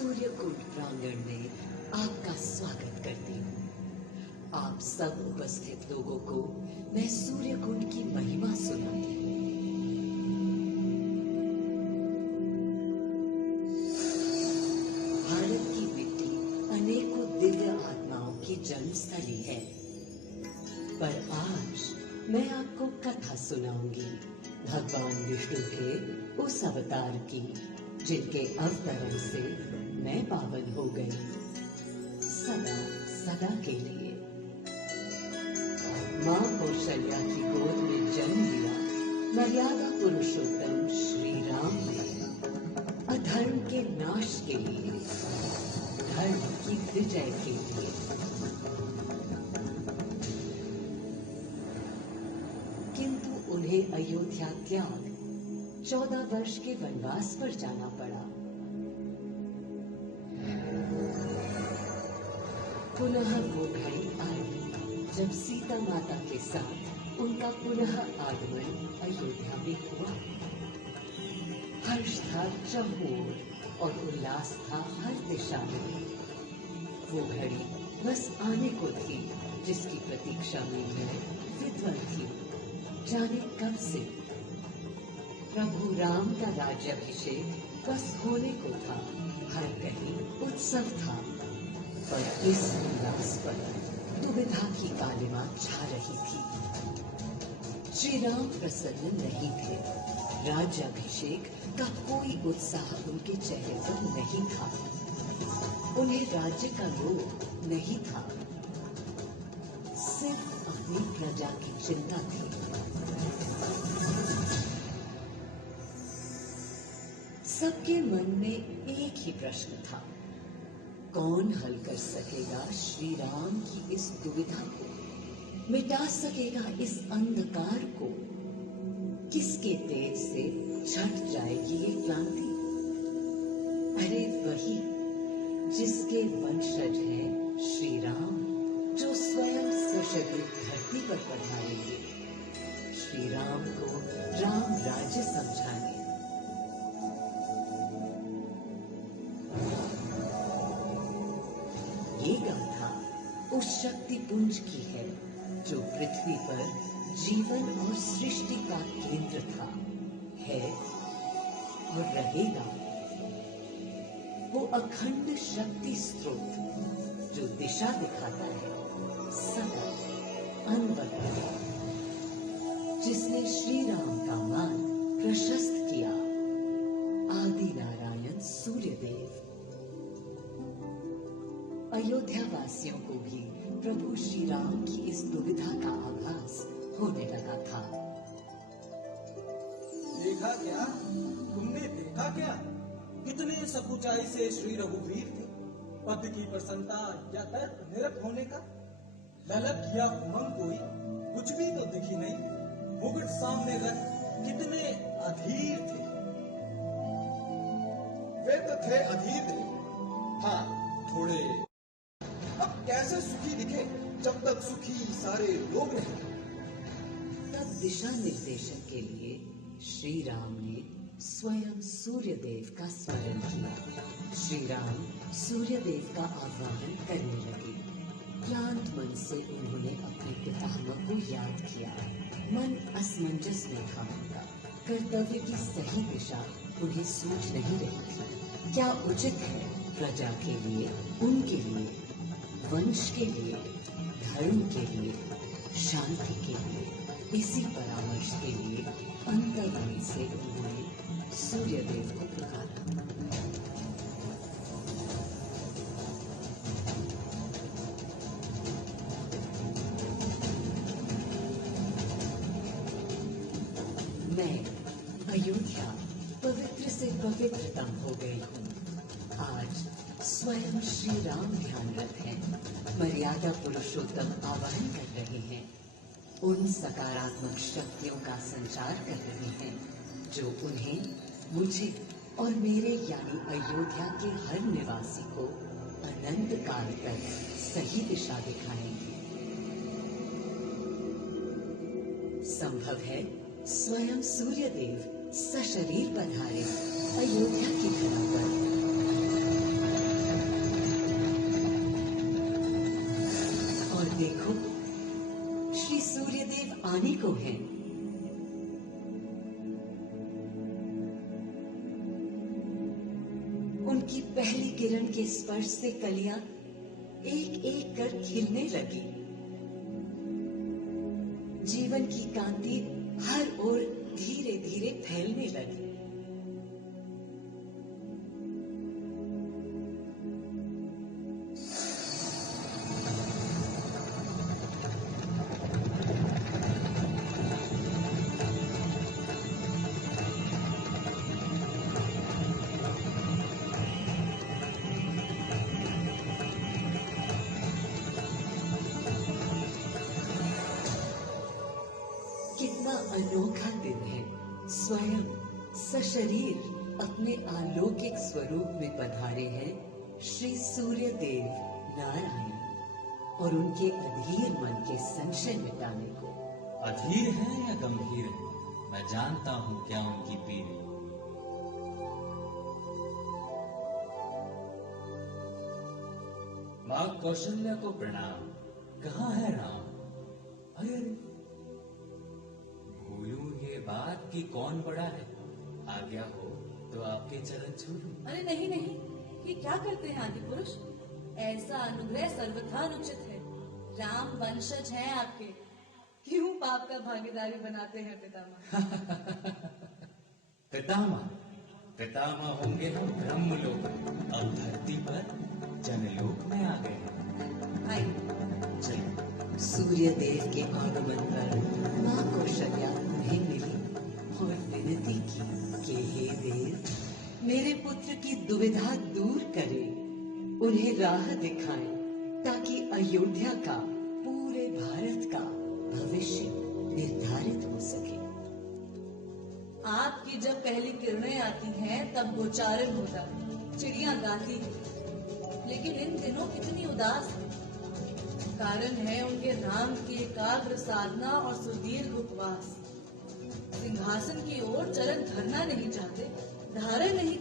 सूर्यकुंड प्रांगण में आपका स्वागत करती हूँ। आप सब उपस्थित लोगों को मैं सूर्यकुंड की महिमा सुनाती हूँ। भारत की मिट्टी अनेकों दिव्य आत्माओं की जन्मस्थली है, पर आज मैं आपको कथा सुनाऊंगी भगवान विष्णु के उस अवतार की जिनके अवतरण से मैं पावन हो गई सदा सदा के लिए। मां कौशल्या की गोद में जन्म लिया मर्यादा पुरुषोत्तम श्री राम ने अधर्म के नाश के लिए, धर्म की विजय के लिए। किंतु उन्हें अयोध्या त्याग 14 वर्ष के वनवास पर जाना पड़ा। पुनः वो घड़ी आई जब सीता माता के साथ उनका पुनः आगमन अयोध्या में हुआ। हर्ष था चहुओर और उल्लास था हर दिशा में। वो घड़ी बस आने को थी जिसकी प्रतीक्षा में मैं विध्वल थी, जाने कब से। प्रभु राम का राज्याभिषेक बस होने को था, हर कहीं उत्सव था, पर इस उल्लास पर दुविधा की कालिमा छा रही थी। श्री राम प्रसन्न नहीं थे। राज्याभिषेक का कोई उत्साह उनके चेहरे पर नहीं था। उन्हें राज्य का लोभ नहीं था, सिर्फ अपनी प्रजा की चिंता थी। सबके मन में एक ही प्रश्न था, कौन हल कर सकेगा श्री राम की इस दुविधा को, मिटा सकेगा इस अंधकार को? किसके तेज से छट जाएगी ये क्रांति? अरे वही जिसके वंशज है श्री राम, जो स्वयं सशरीर धरती पर पधारेंगे श्री राम को राम राज्य समझाने। ये गाथा उस शक्ति पुंज की है जो पृथ्वी पर जीवन और सृष्टि का केंद्र था, है और रहेगा। वो अखंड शक्ति स्रोत जो दिशा दिखाता है सदा अनबदल, जिसने श्री राम का मार्ग प्रशस्त किया, आदि नारायण सूर्यदेव। अयोध्या वासियों को भी प्रभु श्री राम की इस दुविधा का आभास होने लगा था। देखा क्या? तुमने देखा क्या? कितने सकुचाई से श्री रघुवीर थे। पद की प्रसन्नता या दर्प निरप होने का ललक या उमंग कोई कुछ भी तो दिखी नहीं। मुकुट सामने रख कितने अधीर थे। वे तो थे अधीर थे, हाँ थोड़े। अब कैसे सुखी दिखे जब तक सुखी सारे लोग रहे। तब दिशा निर्देशन के लिए श्री राम ने स्वयं सूर्यदेव का स्मरण किया। श्री राम सूर्यदेव का आह्वान करने लगे। क्लांत मन से उन्होंने अपने पितामह को याद किया। मन असमंजस में था उनका। कर्तव्य की सही दिशा उन्हें सूझ नहीं रही थी। क्या उचित है प्रजा के लिए, उनके लिए, वंश के लिए, धर्म के लिए, शांति के लिए? इसी परामर्श के लिए अंतर्मन से उन्होंने सूर्यदेव को पुकारा। मैं अयोध्या पवित्र से पवित्रतम हो गई हूँ। आज स्वयं श्री राम ध्यानरत हैं, मर्यादा पुरुषोत्तम आवाहन कर रहे हैं, उन सकारात्मक शक्तियों का संचार कर रहे हैं जो उन्हें, मुझे और मेरे यानी अयोध्या के हर निवासी को अनंत काल तक सही दिशा दिखाएंगे। संभव है स्वयं सूर्यदेव सशरीर पधारे अयोध्या की धरा पर। आने को हैं। उनकी पहली किरण के स्पर्श से कलियां एक एक कर खिलने लगी। जीवन की कांति हर ओर धीरे धीरे फैलने लगी। कितना अनोखा दिन है। स्वयं सशरीर अपने अलौकिक स्वरूप में पधारे हैं श्री सूर्य देव नारायण, और उनके अधीर मन के संशय मिटाने को। अधीर है या गंभीर है, मैं जानता हूँ क्या उनकी पीड़। माँ कौशल्या को प्रणाम। कहाँ है राम? अरे भूलूं ये बात कि कौन बड़ा है। आज्ञा हो तो आपके चरण छू लूं। अरे नहीं नहीं, ये क्या करते हैं आदि पुरुष? ऐसा अनुग्रह सर्वथा अनुचित है। राम वंशज हैं आपके, क्यों पाप का भागीदारी बनाते हैं पितामह? पितामह पितामह होंगे हम ब्रह्मलोक, अब धरती पर जनलोक में आ गए हैं। आइए चलिए। सूर्य देव के आगमन पर माँ कौशल्या उन्हें मिली और विनती की कि हे देव, मेरे पुत्र की दुविधा दूर करें, उन्हें राह दिखाएं, ताकि अयोध्या का, पूरे भारत का भविष्य निर्धारित हो सके। आपकी जब पहली किरणें आती हैं तब गोचारण होता, चिड़िया गाती है, लेकिन इन दिनों कितनी उदास है। कारण है उनके राम की एकाग्र साधना और सुदीर्घ उपवास। सिंहासन की ओर चरण धरना नहीं चाहते, धारण नहीं